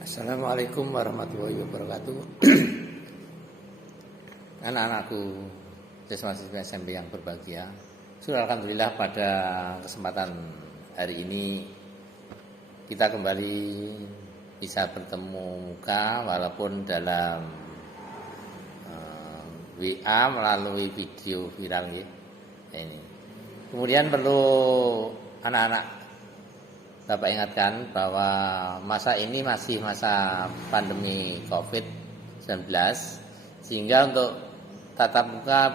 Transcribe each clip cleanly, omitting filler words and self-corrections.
Assalamualaikum warahmatullahi wabarakatuh. Anak-anakku siswa-siswi SMP yang berbahagia, sudah alhamdulillah pada kesempatan hari ini kita kembali bisa bertemu muka walaupun dalam WA melalui video viral ya. Ini. Kemudian perlu anak-anak Bapak ingatkan bahwa masa ini masih masa pandemi COVID-19 sehingga untuk tatap muka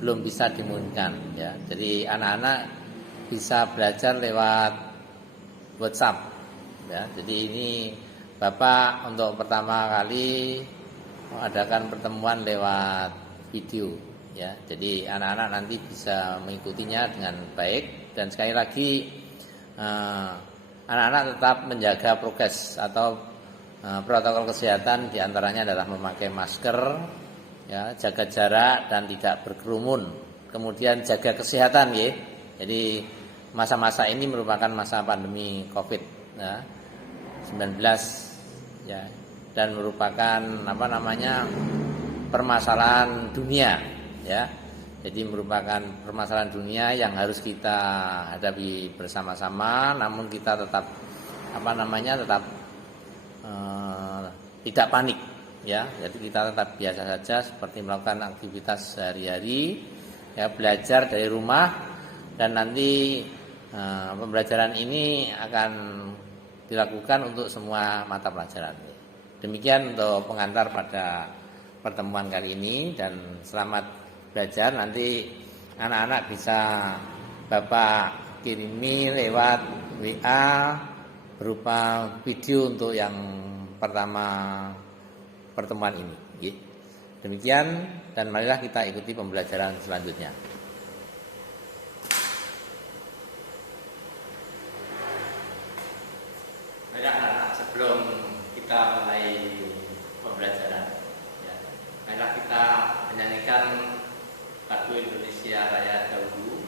belum bisa dimungkinkan ya. Jadi anak-anak bisa belajar lewat WhatsApp ya. Jadi ini Bapak untuk pertama kali mengadakan pertemuan lewat video ya. Jadi anak-anak nanti bisa mengikutinya dengan baik dan sekali lagi anak-anak tetap menjaga prokes atau protokol kesehatan, diantaranya adalah memakai masker, ya, jaga jarak dan tidak berkerumun. Kemudian jaga kesehatan, ya. Jadi masa-masa ini merupakan masa pandemi COVID-19, ya, dan merupakan permasalahan dunia, ya. Jadi merupakan permasalahan dunia yang harus kita hadapi bersama-sama, namun kita tetap tidak panik ya. Jadi kita tetap biasa saja seperti melakukan aktivitas sehari-hari ya, belajar dari rumah dan nanti pembelajaran ini akan dilakukan untuk semua mata pelajaran. Demikian untuk pengantar pada pertemuan kali ini dan selamat belajar. Nanti anak-anak bisa Bapak kirimi lewat WA berupa video untuk yang pertama pertemuan ini. Demikian dan marilah kita ikuti pembelajaran selanjutnya. Marilah anak-anak, sebelum kita mulai pembelajaran ya, marilah kita menyanyikan lagu Indonesia Raya dahulu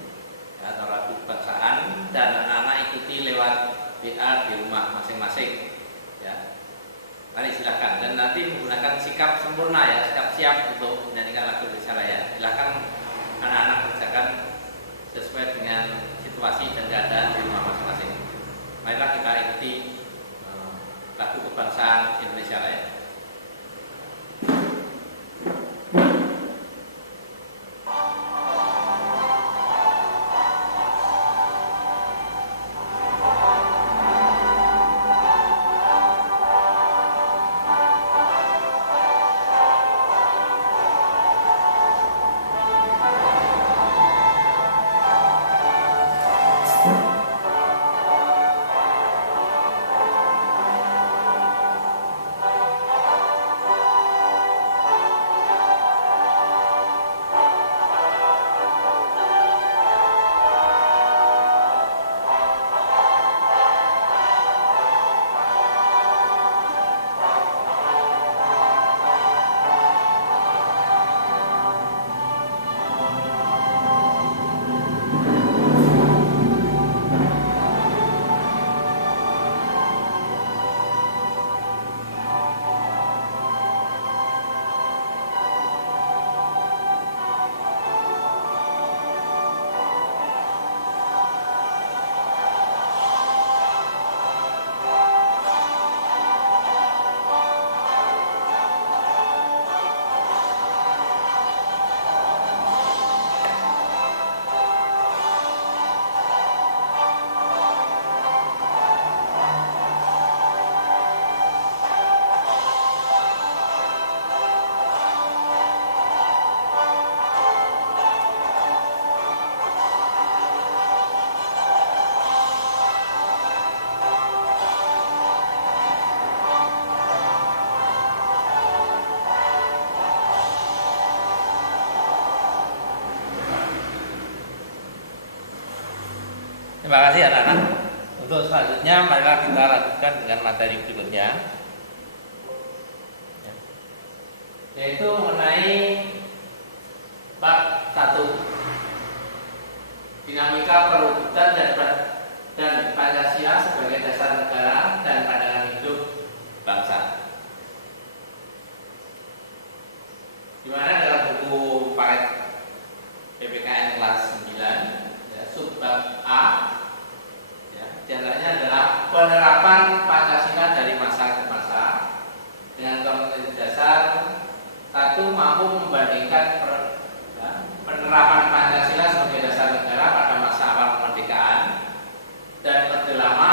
ya, atau lagu kebangsaan, dan anak-anak ikuti lewat WA di rumah masing-masing ya. Mari silakan, dan nanti menggunakan sikap sempurna ya, sikap siap untuk menyanyikan lagu Indonesia Raya. Silakan anak-anak kerjakan sesuai dengan situasi dan keadaan di rumah masing-masing. Marilah kita ikuti lagu kebangsaan Indonesia Raya. Terima kasih anak-anak. Untuk selanjutnya marilah kita lanjutkan dengan materi berikutnya, yaitu mengenai bab 1, dinamika perwujudan dan Pancasila sebagai dasar negara dan pandangan hidup bangsa. Di antaranya adalah penerapan Pancasila dari masa ke masa dengan kompetensi dasar. Satu, mampu membandingkan penerapan Pancasila sebagai dasar negara pada masa awal kemerdekaan dan Orde Lama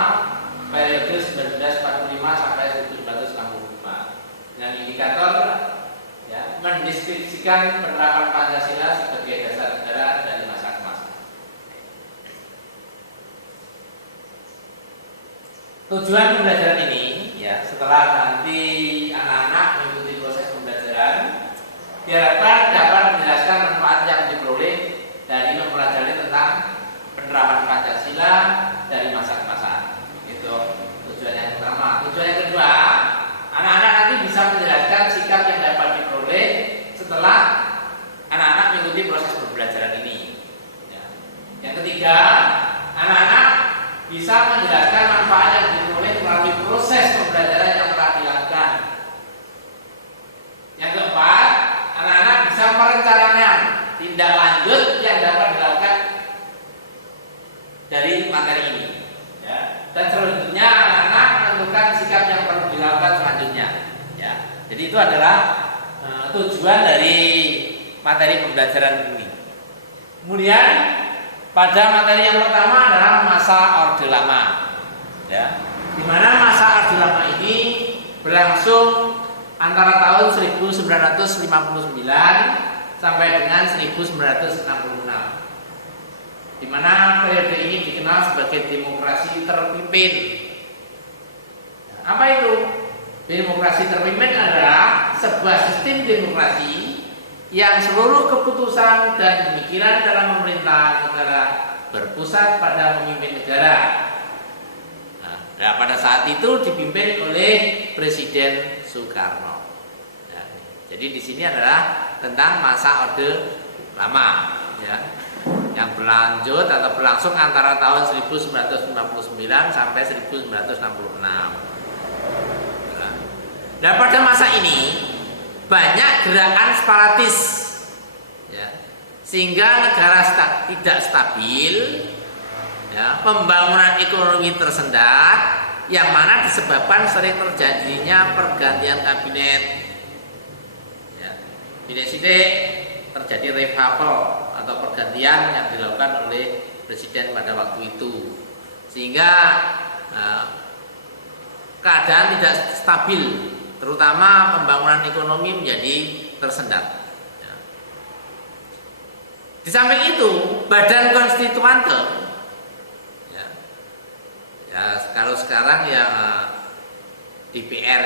periode 1945 sampai 1965 dengan indikator mendeskripsikan penerapan Pancasila sebagai dasar negara dari masa ke masa. Tujuan pembelajaran ini setelah nanti anak-anak mengikuti proses pembelajaran, diharapkan dapat menjelaskan manfaat yang diperoleh dari mempelajari tentang penerapan Pancasila dari masa ke masa. Itu tujuan yang pertama. Tujuan yang kedua, anak-anak nanti bisa menjelaskan sikap yang dapat diperoleh setelah anak-anak mengikuti proses pembelajaran ini. Yang ketiga, anak-anak bisa menjelaskan manfaat yang diperoleh melalui proses pembelajaran yang telah dilakukan. Yang keempat, anak-anak bisa merencanakan tindak lanjut yang dapat dilakukan dari materi ini. Dan selanjutnya anak-anak menentukan sikap yang perlu dilakukan selanjutnya. Jadi itu adalah tujuan dari materi pembelajaran ini. Kemudian pada materi yang pertama adalah masa Orde Lama, di mana masa Orde Lama ini berlangsung antara tahun 1959 sampai dengan 1966, di mana periode ini dikenal sebagai demokrasi terpimpin. Apa itu? Demokrasi terpimpin adalah sebuah sistem demokrasi yang seluruh keputusan dan pemikiran dalam pemerintahan negara berpusat pada pemimpin negara. Nah, pada saat itu dipimpin oleh Presiden Soekarno. Jadi di sini adalah tentang masa Orde Lama, yang berlanjut atau berlangsung antara tahun 1959 sampai 1966. Nah, pada masa ini banyak gerakan separatis, sehingga negara tidak stabil, pembangunan ekonomi tersendat, yang mana disebabkan sering terjadinya pergantian kabinet. Sidik-sidik terjadi reshuffle atau pergantian yang dilakukan oleh presiden pada waktu itu, sehingga keadaan tidak stabil, terutama pembangunan ekonomi menjadi tersendat. Di samping itu, Badan Konstituante, kalau sekarang DPR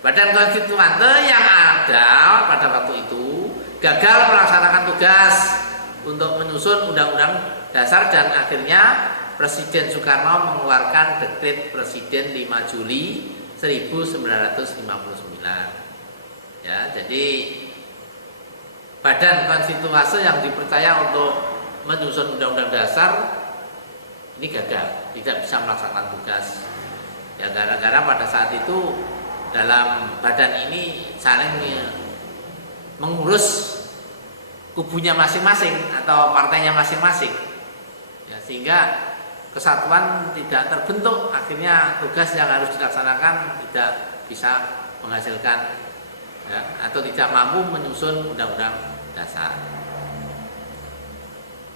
Badan Konstituante yang ada pada waktu itu gagal melaksanakan tugas untuk menyusun undang-undang dasar, dan akhirnya Presiden Soekarno mengeluarkan dekret Presiden 5 Juli 1959. Jadi Badan Konstituasi yang dipercaya untuk menyusun undang-undang dasar ini gagal, tidak bisa melaksanakan tugas. Gara-gara pada saat itu dalam badan ini saling mengurus kubunya masing-masing atau partainya masing-masing, sehingga kesatuan tidak terbentuk. Akhirnya tugas yang harus dilaksanakan tidak bisa menghasilkan atau tidak mampu menyusun undang-undang dasar.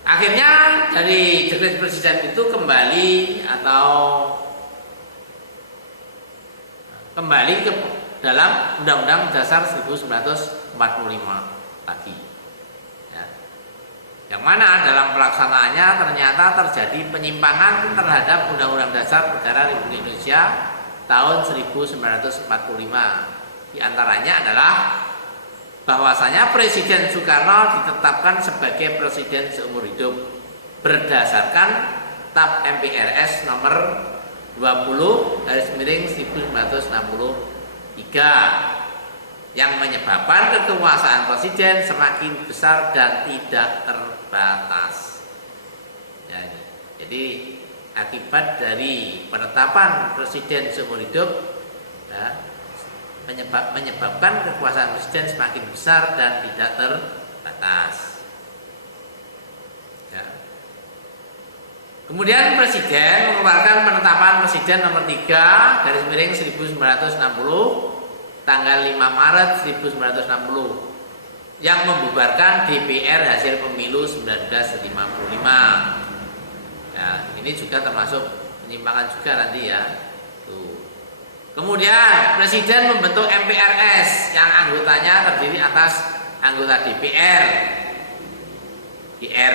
Akhirnya dari dekret presiden itu kembali ke dalam Undang-Undang Dasar 1945 lagi. Yang mana dalam pelaksanaannya ternyata terjadi penyimpangan terhadap Undang-Undang Dasar Negara Republik Indonesia tahun 1945. Di antaranya adalah bahwasanya Presiden Soekarno ditetapkan sebagai presiden seumur hidup berdasarkan TAP MPRS nomor 20/1963 yang menyebabkan kekuasaan presiden semakin besar dan tidak terbatas. Jadi akibat dari penetapan presiden seumur hidup menyebabkan kekuasaan presiden semakin besar dan tidak terbatas. Kemudian Presiden mengeluarkan penetapan Presiden nomor 3 garis miring 1960 tanggal 5 Maret 1960 yang membubarkan DPR hasil pemilu 1955. Ya, ini juga termasuk penyimpangan juga nanti ya. Tuh. Kemudian Presiden membentuk MPRS yang anggotanya terdiri atas anggota DPR, DR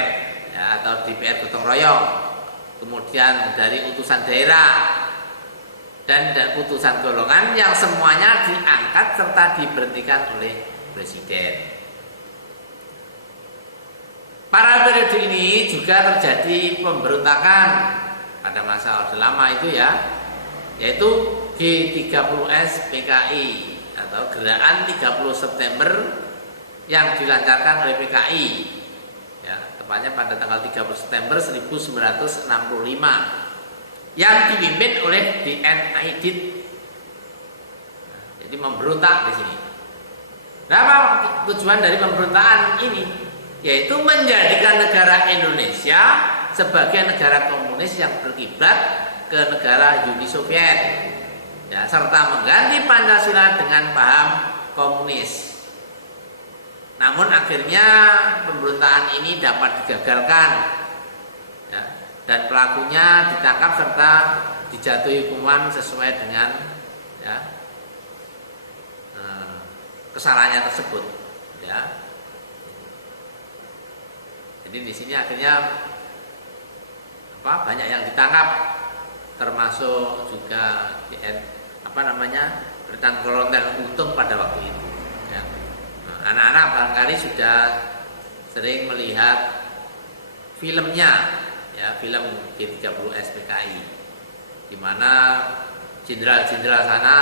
ya, atau DPR gotong royong, kemudian dari utusan daerah dan putusan golongan yang semuanya diangkat serta diberhentikan oleh Presiden. Pada periode ini juga terjadi pemberontakan pada masa Orde Lama itu ya, yaitu G30S PKI atau Gerakan 30 September yang dilancarkan oleh PKI ya, tepatnya pada tanggal 30 September 1965 yang dipimpin oleh DN Aidit. Jadi memberontak di sini. Nah, apa tujuan dari pemberontakan ini? Yaitu menjadikan negara Indonesia sebagai negara komunis yang berkiblat ke negara Uni Soviet ya, serta mengganti Pancasila dengan paham komunis. Namun akhirnya pemberontakan ini dapat digagalkan ya, dan pelakunya ditangkap serta dijatuhi hukuman sesuai dengan ya, kesalahannya tersebut ya. Jadi di sini akhirnya banyak yang ditangkap, termasuk juga Retan Kolonel Untung pada waktu itu. Ya. Nah, anak-anak barangkali sudah sering melihat filmnya, ya, film G30S PKI, di mana jenderal-jenderal sana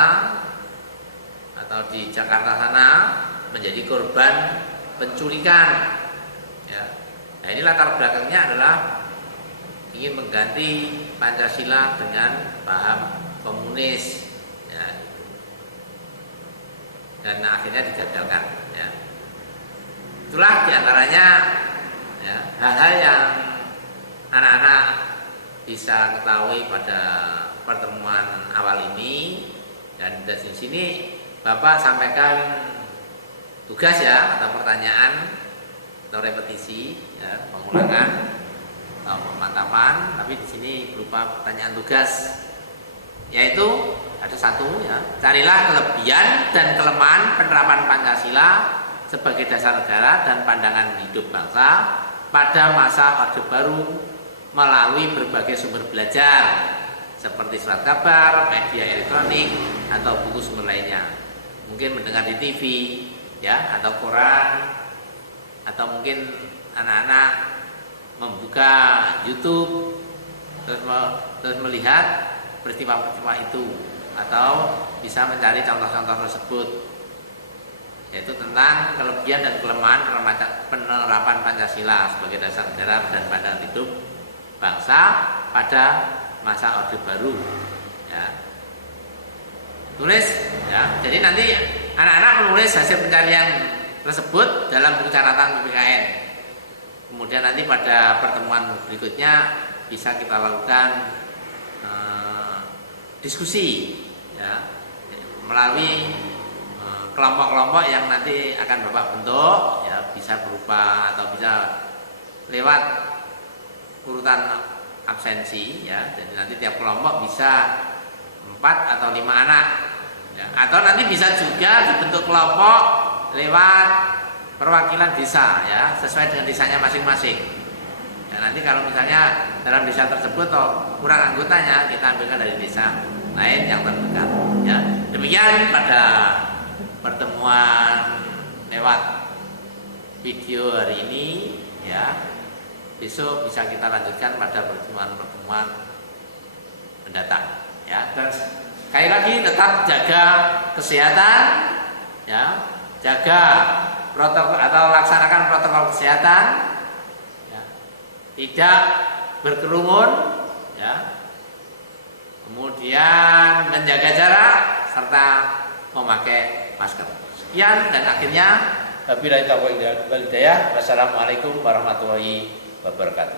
atau di Jakarta sana menjadi korban penculikan. Ya. Nah, ini latar belakangnya adalah ingin mengganti Pancasila dengan paham komunis, ya. Dan akhirnya digagalkan. Ya. Itulah diantaranya ya, hal-hal yang anak-anak bisa ketahui pada pertemuan awal ini. Dan dari sini Bapak sampaikan tugas ya, atau pertanyaan atau repetisi ya, pengulangan atau pemantapan, tapi di sini berupa pertanyaan tugas, yaitu ada satu ya, carilah kelebihan dan kelemahan penerapan Pancasila sebagai dasar negara dan pandangan hidup bangsa pada masa Orde Baru melalui berbagai sumber belajar seperti surat kabar, media elektronik atau buku sumber lainnya. Mungkin mendengar di TV ya, atau koran, atau mungkin anak-anak membuka YouTube terus melihat peristiwa-peristiwa itu, atau bisa mencari contoh-contoh tersebut, yaitu tentang kelebihan dan kelemahan penerapan Pancasila sebagai dasar negara dan pandangan hidup bangsa pada masa Orde Baru ya. Tulis ya. Jadi nanti anak-anak menulis hasil pencarian tersebut dalam buku catatan PPKN. Kemudian nanti pada pertemuan berikutnya bisa kita lakukan diskusi ya, melalui kelompok-kelompok yang nanti akan Bapak bentuk ya, bisa berupa atau bisa lewat urutan absensi ya. Jadi nanti tiap kelompok bisa 4 atau 5 anak ya. Atau nanti bisa juga dibentuk kelompok lewat perwakilan desa ya, sesuai dengan desanya masing-masing. Ya, nanti kalau misalnya dalam desa tersebut atau kurang anggotanya, kita ambilkan dari desa lain yang terdekat ya. Demikian pada pertemuan lewat video hari ini ya. Besok bisa kita lanjutkan pada pertemuan-pertemuan mendatang ya. Dan sekali lagi tetap jaga kesehatan ya, jaga protokol atau laksanakan protokol kesehatan ya. Tidak berkerumun ya. Kemudian menjaga jarak serta memakai masker. Sekian dan akhirnya wabillahi taufiq wal hidayah. Wassalamualaikum warahmatullahi wabarakatuh.